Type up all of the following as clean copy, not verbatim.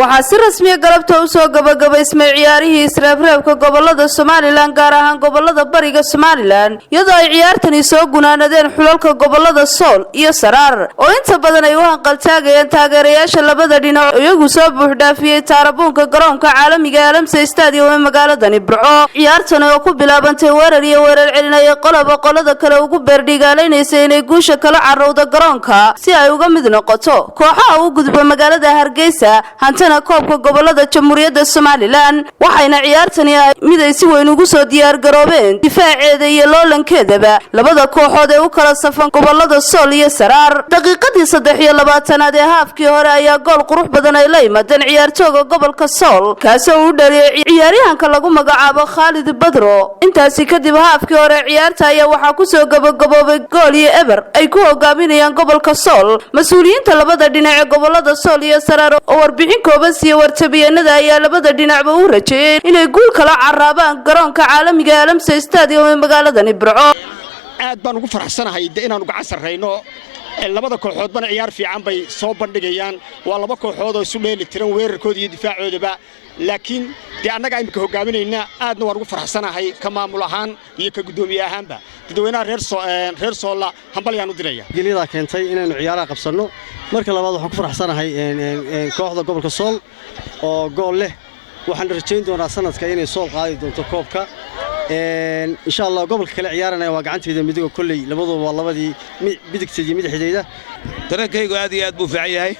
waxaa si rasmi ah galabta u soo gabagabaysmay ciyaarihii isreebreebka gobolada Somaliland gaar ahaan gobolada bariga Somaliland iyadoo ay ciyaartani soo gunaanadeen xulalka gobolada Sool iyo Saraar oo inta badan ay u hanqaltaagayeen taageerayaasha labada dhinac iyagu soo buuxdhaafiyay taarabuunka garoonka caalamiga Alamse Stadium ee magaalada Burco ciyaartani oo ku bilaabantay weerar iyo weerar celinaya qolada kale ugu beerdhigaaleynaysa inay guusha kala carowdo garoonka si ay uga mid noqoto kooxaha u gudba magaalada Hargeysa hantana koobka gobolada Jamhuuriyadda Somaliland waxayna ciyaartani mid ay si weyn ugu soo diyaar garoobeen difaaceeda iyo loolankeedaba labada kooxood ee u kala safan gobolada Sool iyo Saraar daqiiqadii 23aad ee haafkii hore ayaa gool qurux badan ay la yimaadeen ciyaartooyga gobolka Sool kaasoo u dhaliyay ciyaaryahanka lagu magacaabo Khalid Badro intaasi kadib haafkii hore ciyaarta ayaa waxa ku soo gabagaboobay gool iyo eber ay ku hogaaminayaan gobolka Sool mas'uuliyiinta labada dhinac ee gobolada Sool iyo Saraar oo warbixin kooban si wartabiyanada ayaa labada dhinacba u rajeeyay inay guul kala carabaan garoonka caalamiga Alamse Stadium ee magaalada Burco aad baan ugu faraxsanahay inaanu gacan sareyno labada kooxood bana ciyaar fiican bay soo bandhigayaan waa laba kooxood oo isu dheeli tiran weerarkooda iyo difaacoodaba laakiin annaga imika hogaaminayna aadna waan ugu faraxsanahay ka maamul ahaan iyo ka gudoomiye ahaanba dadweynaha reer Sool hambalyaan u diraya gelida keentay inaynu ciyaaraha qabsano marka labaad waxaan ku faraxsanahay kooxda gobolka Sool oo gool leh waxaan rajayn doonaa sanadka inay Sool qaadi doonto koobka insha Allah gobolka kale ciyaarana waa gacanteeda midiga kulay labadooda waa labadii bidigteedii madaxdeeda tarankaygu aad iyo aad buu fiican yahay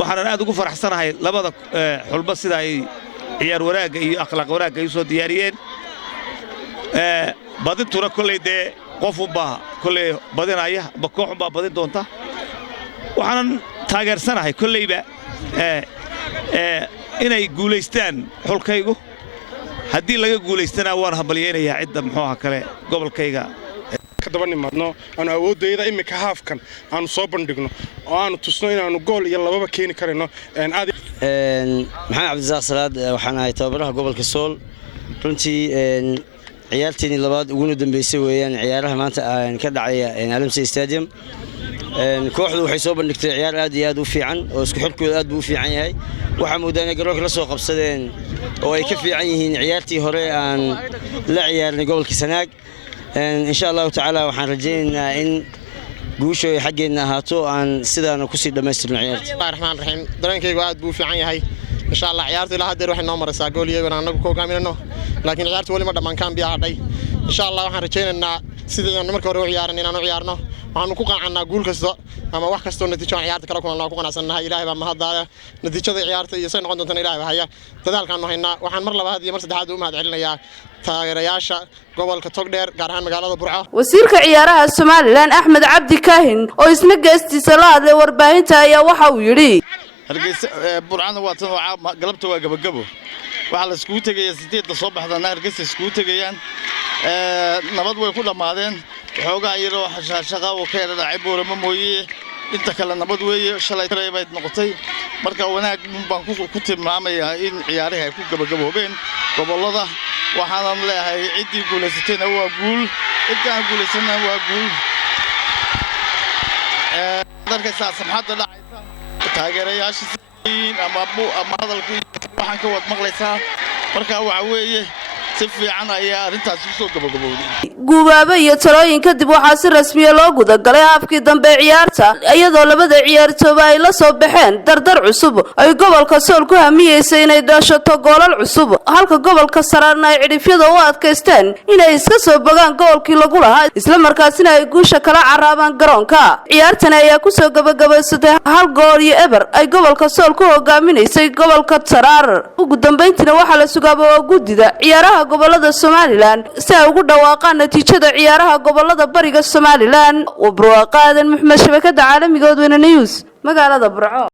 waxaan aad ugu faraxsanahay labada xulba sida ay ciyaar waraaga iyo akhlaaq waraaga ay soo diyaariyeen badintuna kulay de qof u baa kulay badinaya koox baa badin doonta waxaan taageersanahay kulayba inay guuleystaan xulkaygu haddii laga guuleystana waan hambalyeynaya cidda muxuu kale gobolkayga ka daba nimaadno aan awoodayda imika haafkan aan soo bandhigno oo aan tusno inaanu gool iyo lababa keeni karino maxamed cabdisaaq salaad waxaan ahay tababaraha gobolka Sool runtii ciyaartii labaad ugu dambeysay weeyaan ciyaaraha maanta ka dhacaya Alamse Stadium kooxdu waxay soo bandhigtay ciyaar aad iyo aad u fiican oo isku xirkooda aad buu u fiican yahay waxa moodaan garoonka la soo qabsadeen oo ay ka fiican yihiin ciyaartii hore aan la ciyaarnay gobolka Sanaag insha Allah ta'ala waxaan rajaynaynaa in guusho ay xageena ahaato aan sidaan ku sii dhameystirno ciyaarta Rahmaan Rahiim dareenkaygu aad buu fiican yahay insha Allah ciyaarta ilaa hadda waxay noo maraysaa gool iyagana anagu ku hogaaminayno laakiin ciyaarta wali ma dhamaan kan biya hadhay insha Allah waxaan rajaynaynaa sidii aan markii hore u ciyaaranay inaan u ciyaarno waxaan ku qancannaa guul kasta ama wax kasta oo natiijo ciyaarta kala kulana ku qanacsanahay Ilaahay baa mahadaya natiijada ciyaarta iyo say noqon doonto Ilaahay haya dadaalkan haynaa waxaan mar labaad iyo mar saddexaad u mahad celinayaa taageerayaasha gobolka Togdheer gaar ahaan magaalada Burco wasiirka ciyaaraha Somaliland Axmed Cabdi Kaahin oo isna geestiisa la hadlay warbaahinta ayaa waxa uu yiri Hargeysa Burcana waa tan galabta waa gabagabo waxa la isku tagay 8 soo baxdana Hargeysa isku tagayaan nabad way ku dhamaadeen xoogaa yaro shaqo oo ka dhacay boorama mooyee inta kale nabad weeye shalay bay noqotay marka wanaag baan ku tilmaamayaa in ciyaaraha ay ku gabagaboobeen gobolada waxaan leeyahay cidii guuleysatayna waa guul intaan guuleysana waa guul dadka saxmadda dhacaysa taageerayaasha ama hadalku waxaan ka wad maqlaysaa marka waxa weeye si fiican ayaa arintaas u soo gabagabowday guubaaba iyo talooyin kadib waxaa si rasmi ah loo guda galay haafkii dambe ciyaarta iyadoo labada ciyaartooy ay la soo baxeen dardar cusub ay gobolka Sool ku hamiyeysay inay dhashato goolal cusub halka gobolka Saraarna ay cidhifyada u adkaysteen inay iska soo bogaan goolkii lagu lahaa isla markaasina ay guusha kala carabaan garoonka ciyaartan ayaa ku soo gabagabaysatay hal gool iyo eber ay gobolka Sool ku hogaaminaysay gobolka Saraar ugu dambeyntiina waxa la sugaabo gudida ciyaaraha gobolada Somaliland si ay ugu dhawaaqaan natiijada ciyaaraha gobolada bariga Somaliland oo Burco Qaadan Maxmed shabakada caalamiga Wadweyne News magaalada Burco